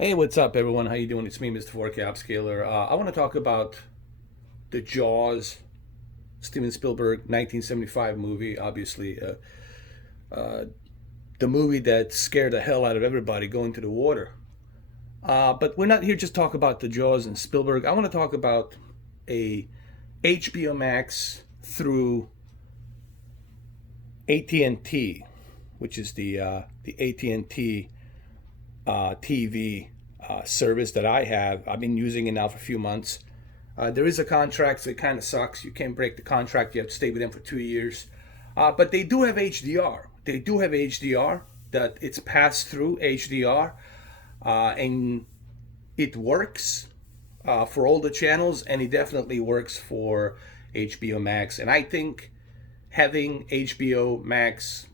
Hey, what's up, everyone? How you doing? It's me, Mr. 4K Upscaler. I want to talk about the Jaws, Steven Spielberg 1975 movie. Obviously, the movie that scared the hell out of everybody going to the water. But we're not here just to talk about the Jaws and Spielberg. I want to talk about a HBOmax through AT&T, which is the AT&T TV service that I have. I've been using it now for a few months. There is a contract, so it kind of sucks. You can't break the contract. You have to stay with them for 2 years. But they do have HDR. They do have HDR, that it's pass-through HDR, and it works for all the channels, and it definitely works for HBO Max. And I think having HBO Max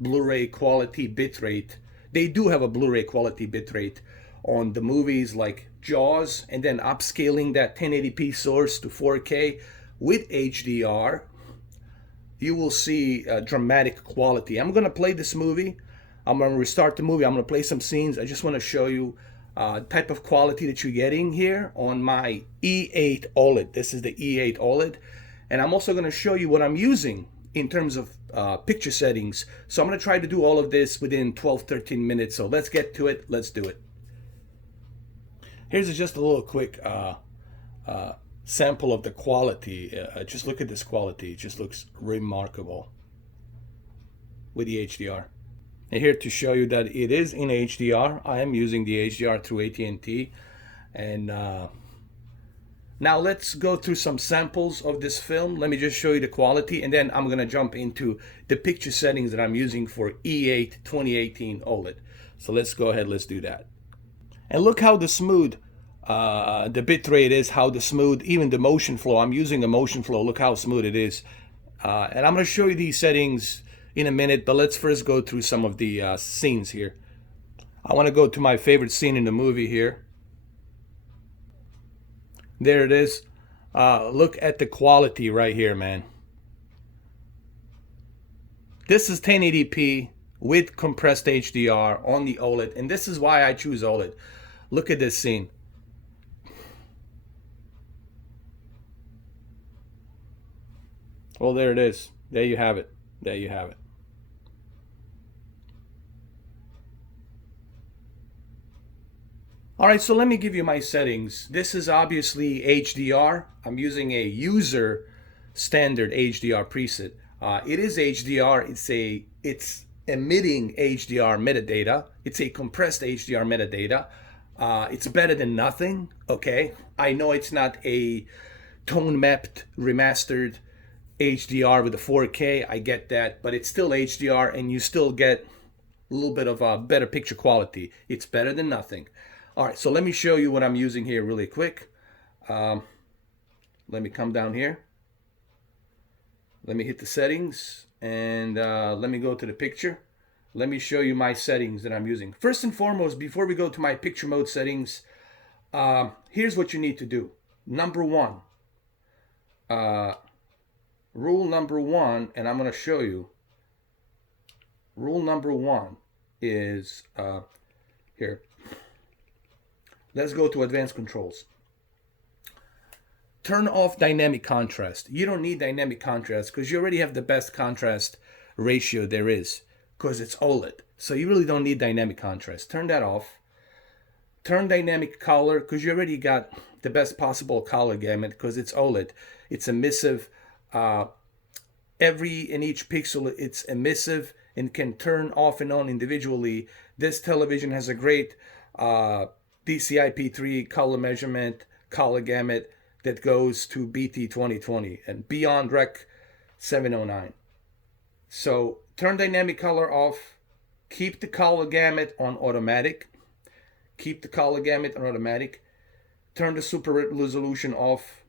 Blu-ray quality bitrate, they do have a Blu-ray quality bitrate on the movies like Jaws, and then upscaling that 1080p source to 4K with HDR, you will see dramatic quality. I'm gonna play this movie. I'm gonna restart the movie. I'm gonna play some scenes. I just want to show you type of quality that you're getting here on my E8 OLED. This is the E8 OLED, and I'm also gonna show you what I'm using in terms of picture settings. So I'm gonna try to do all of this within 12-13 minutes. So let's get to it. Let's do it. Here's just a little quick sample of the quality. Just look at this quality. It just looks remarkable with the HDR. And here to show you that it is in HDR. I am using the HDR through AT&T. And now let's go through some samples of this film. Let me just show you the quality, and then I'm going to jump into the picture settings that I'm using for E8 2018 OLED. So let's go ahead, let's do that. And look how the smooth the bit rate is, how the smooth, even the motion flow. I'm using a motion flow. Look how smooth it is. And I'm going to show you these settings in a minute, but let's first go through some of the scenes here. I want to go to my favorite scene in the movie here. There it is. Look at the quality right here, man. This is 1080p with compressed HDR on the OLED, and this is why I choose OLED. Look at this scene. Well, there it is. There you have it. There you have it. All right, so let me give you my settings. This is obviously HDR. I'm using a user standard HDR preset. It is HDR. It's emitting HDR metadata. It's a compressed HDR metadata. It's better than nothing. Okay, I know it's not a tone mapped remastered HDR with a 4K. I get that, but it's still HDR, and you still get a little bit of a better picture quality. It's better than nothing. All right, so let me show you what I'm using here really quick. Let me come down here. Let me hit the settings, and let me go to the picture. Let me show you my settings that I'm using. First and foremost, before we go to my picture mode settings, here's what you need to do. Number one, rule number one, and I'm going to show you. Rule number one is here. Let's go to advanced controls. Turn off dynamic contrast. You don't need dynamic contrast because you already have the best contrast ratio there is, because it's OLED. So you really don't need dynamic contrast. Turn that off. Turn dynamic color, because you already got the best possible color gamut, because it's OLED. It's emissive. In each pixel, it's emissive and can turn off and on individually. This television has a great DCI-P3 color measurement, color gamut that goes to BT 2020 and beyond Rec 709. So turn dynamic color off. Keep the color gamut on automatic. Keep the color gamut on automatic. Turn the super resolution off.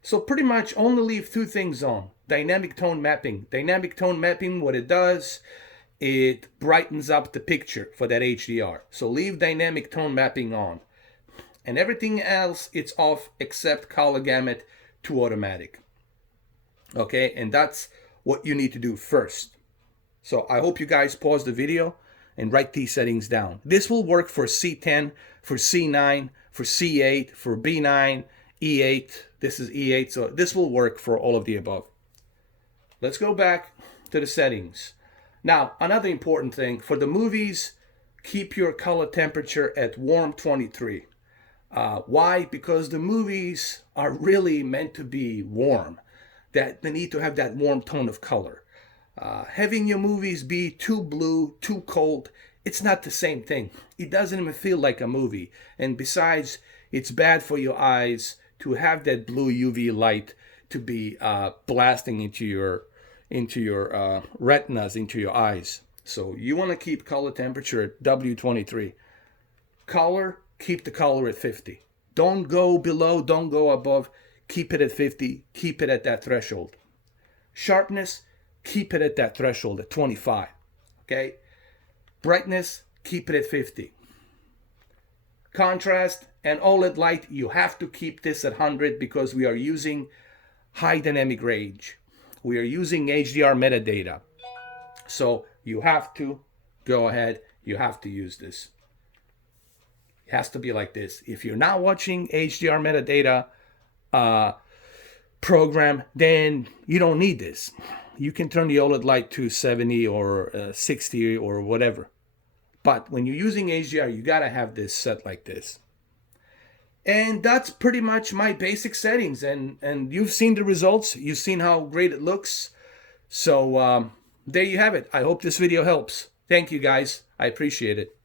So pretty much only leave two things on. Dynamic tone mapping. Dynamic tone mapping, what it does, it brightens up the picture for that HDR. So leave dynamic tone mapping on. And everything else, it's off except color gamut to automatic. Okay, and that's what you need to do first. So I hope you guys pause the video and write these settings down. This will work for C10, for C9, for C8, for B9, E8. This is E8, so this will work for all of the above. Let's go back to the settings. Now, another important thing, for the movies, keep your color temperature at warm 23. Why? Because the movies are really meant to be warm. That they need to have that warm tone of color. Having your movies be too blue, too cold, it's not the same thing. It doesn't even feel like a movie. And besides, it's bad for your eyes to have that blue UV light to be blasting into your retinas, into your eyes. So you want to keep color temperature at W23. Color, keep the color at 50. Don't go below, don't go above. Keep it at 50. Keep it at that threshold. Sharpness, keep it at that threshold at 25. Okay? Brightness, keep it at 50. Contrast and OLED light, you have to keep this at 100 because we are using high dynamic range. We are using HDR metadata. So you have to go ahead, you have to use this. It has to be like this. If you're not watching HDR metadata program, then you don't need this. You can turn the OLED light to 70 or 60 or whatever. But when you're using HDR, you gotta have this set like this. And that's pretty much my basic settings. And you've seen the results. You've seen how great it looks. So there you have it. I hope this video helps. Thank you guys. I appreciate it.